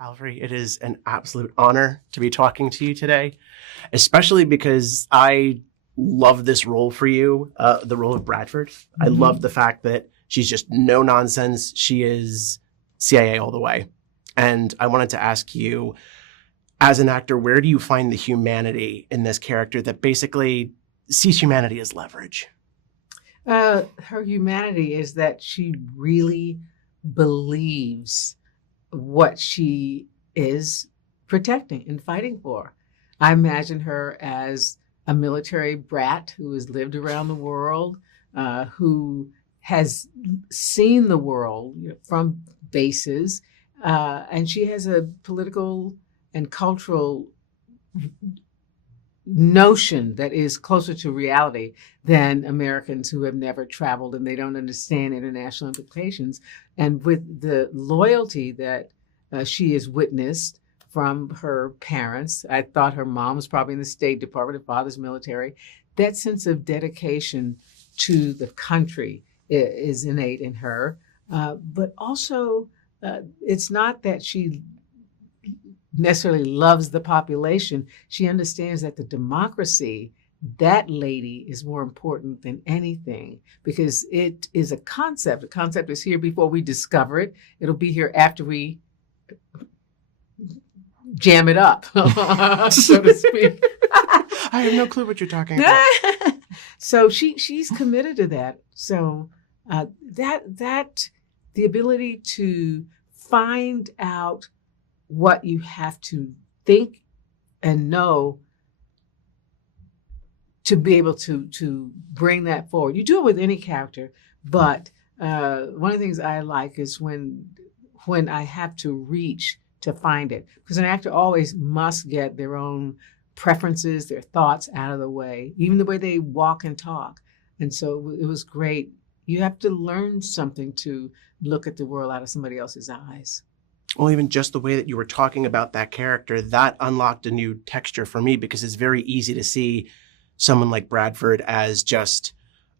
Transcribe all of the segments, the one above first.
Alfre, it is an absolute honor to be talking to you today, especially because I love this role for you, the role of Bradford. Mm-hmm. I love the fact that she's just no nonsense. She is CIA all the way. And I wanted to ask you, as an actor, where do you find the humanity in this character that basically sees humanity as leverage? Her humanity is that she really believes what she is protecting and fighting for. I imagine her as a military brat who has lived around the world, who has seen the world from bases, and she has a political and cultural notion that is closer to reality than Americans who have never traveled and they don't understand international implications. And with the loyalty that she has witnessed from her parents, I thought her mom was probably in the State Department, her father's military, that sense of dedication to the country is innate in her. But also, it's not that she necessarily loves the population. She understands that the democracy, that lady is more important than anything because it is a concept. The concept is here before we discover it. It'll be here after we jam it up, so to speak. I have no clue what you're talking about. So she's committed to that. So that the ability to find out what you have to think and know to be able to bring that forward. You do it with any character, but one of the things I like is when I have to reach to find it, because an actor always must get their own preferences, their thoughts out of the way, even the way they walk and talk. And so it was great. You have to learn something to look at the world out of somebody else's eyes. Well, even just the way that you were talking about that character, that unlocked a new texture for me because it's very easy to see someone like Bradford as just,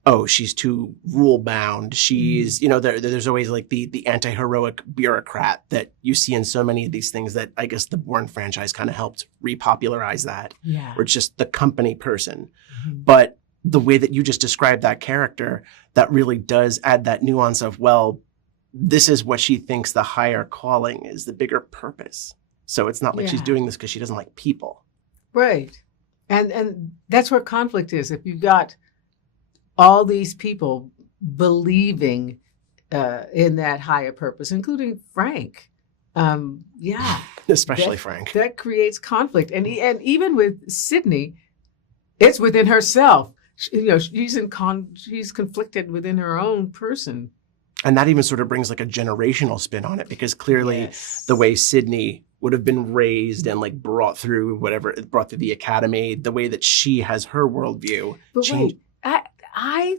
oh, she's too rule bound. She's, there's always like the anti-heroic bureaucrat that you see in so many of these things that I guess the Bourne franchise kind of helped repopularize that. Yeah. Where it's just the company person. Mm-hmm. But the way that you just described that character, that really does add that nuance of, well, this is what she thinks the higher calling is, the bigger purpose. So it's not like she's doing this because she doesn't like people. Right. And that's where conflict is. If you've got all these people believing in that higher purpose, including Frank. Especially Frank. That creates conflict. And even with Sydney, it's within herself. She's conflicted within her own person. And that even sort of brings like a generational spin on it, because clearly the way Sydney would have been raised and like brought through the academy, the way that she has her worldview changed. Wait,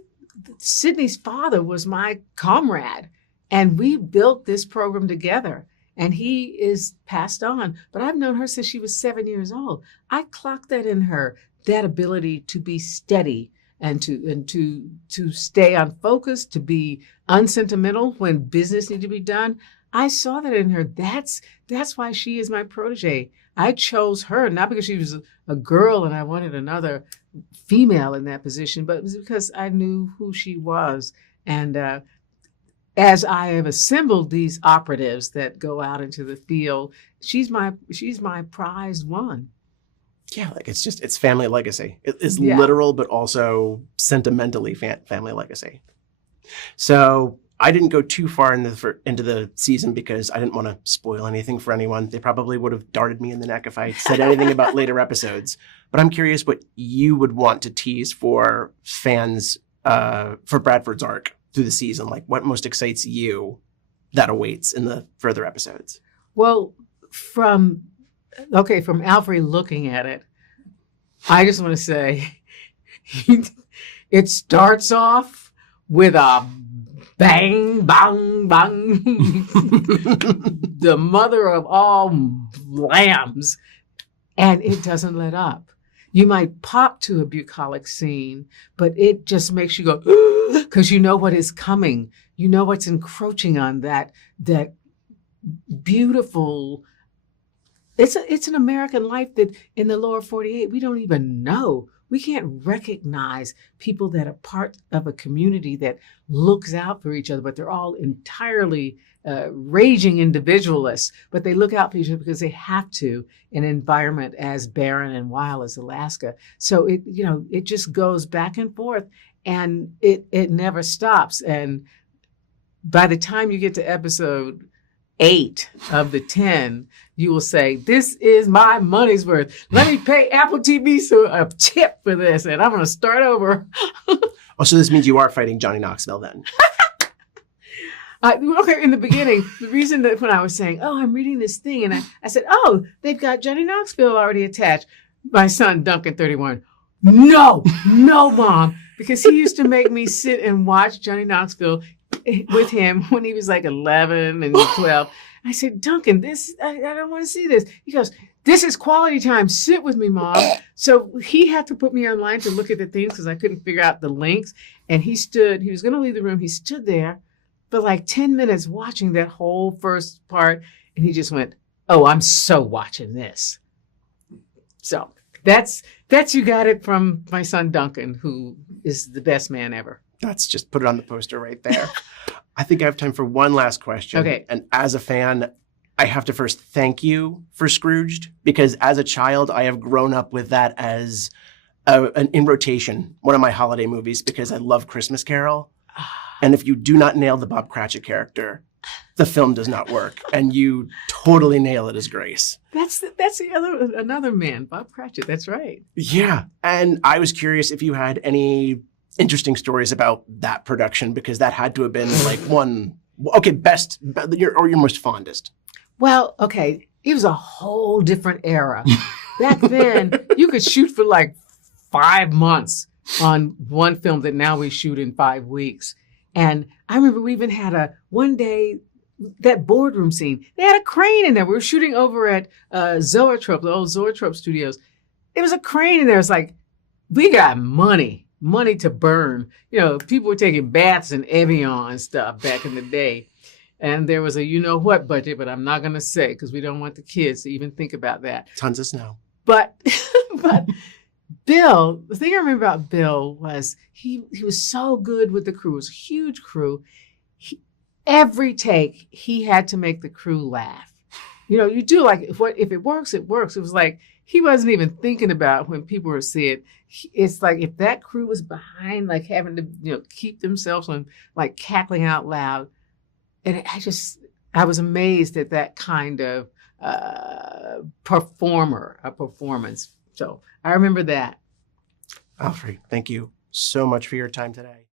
Sydney's father was my comrade, and we built this program together, and he is passed on. But I've known her since she was 7 years old. I clocked that in her, that ability to be steady and to stay on focus, to be unsentimental when business needs to be done. I saw that in her. That's why she is my protege. I chose her not because she was a girl and I wanted another female in that position, but it was because I knew who she was. And as I have assembled these operatives that go out into the field, she's my prized one. Yeah, like it's family legacy. It's literal, but also sentimentally family legacy. So I didn't go too far into the season because I didn't want to spoil anything for anyone. They probably would have darted me in the neck if I said anything about later episodes. But I'm curious what you would want to tease for fans for Bradford's arc through the season. Like what most excites you that awaits in the further episodes? Well, from Alfre looking at it, I just want to say it starts off with a bang, bang, bang. The mother of all lambs. And it doesn't let up. You might pop to a bucolic scene, but it just makes you go, because you know what is coming. You know what's encroaching on that beautiful it's an American life that in the lower 48, we don't even know. We can't recognize people that are part of a community that looks out for each other, but they're all entirely raging individualists, but they look out for each other because they have to in an environment as barren and wild as Alaska. So it just goes back and forth, and it never stops. And by the time you get to episode 8 of the 10, you will say, "This is my money's worth. Let me pay Apple TV a tip for this, and I'm going to start over." Oh, so this means you are fighting Johnny Knoxville then? Okay, in the beginning, the reason that when I was saying, "Oh, I'm reading this thing," and I said, "Oh, they've got Johnny Knoxville already attached." My son, Duncan, 31, no, Mom, because he used to make me sit and watch Johnny Knoxville with him when he was like 11 and 12. I said, "Duncan, I don't want to see this." He goes, "This is quality time. Sit with me, Mom." So he had to put me online to look at the things because I couldn't figure out the links. And he was going to leave the room. He stood there for like 10 minutes watching that whole first part. And he just went, "Oh, I'm so watching this." So that's you got it from my son, Duncan, who is the best man ever. That's just put it on the poster right there. I think I have time for one last question. Okay. And as a fan, I have to first thank you for Scrooged, because as a child, I have grown up with that as in rotation, one of my holiday movies, because I love Christmas Carol. And if you do not nail the Bob Cratchit character, the film does not work. And you totally nail it as Grace. That's another man, Bob Cratchit. That's right. Yeah. And I was curious if you had any interesting stories about that production, because that had to have been like best, or your most fondest. Well, okay, it was a whole different era. Back then, you could shoot for like 5 months on one film that now we shoot in 5 weeks. And I remember we even had one day, that boardroom scene, they had a crane in there. We were shooting over at Zoetrope, the old Zoetrope studios. There was a crane in there. It's like, we got money to burn. People were taking baths in Evian and stuff back in the day. And there was a what budget, but I'm not going to say because we don't want the kids to even think about that. Tons of snow. But Bill, the thing I remember about Bill was he was so good with the crew. It was a huge crew. Every take, he had to make the crew laugh. You do like, if it works, it works. It was like he wasn't even thinking about when people were seeing it. It's like if that crew was behind, like having to keep themselves on, like cackling out loud. And I was amazed at that kind of performance. So I remember that. Alfre, thank you so much for your time today.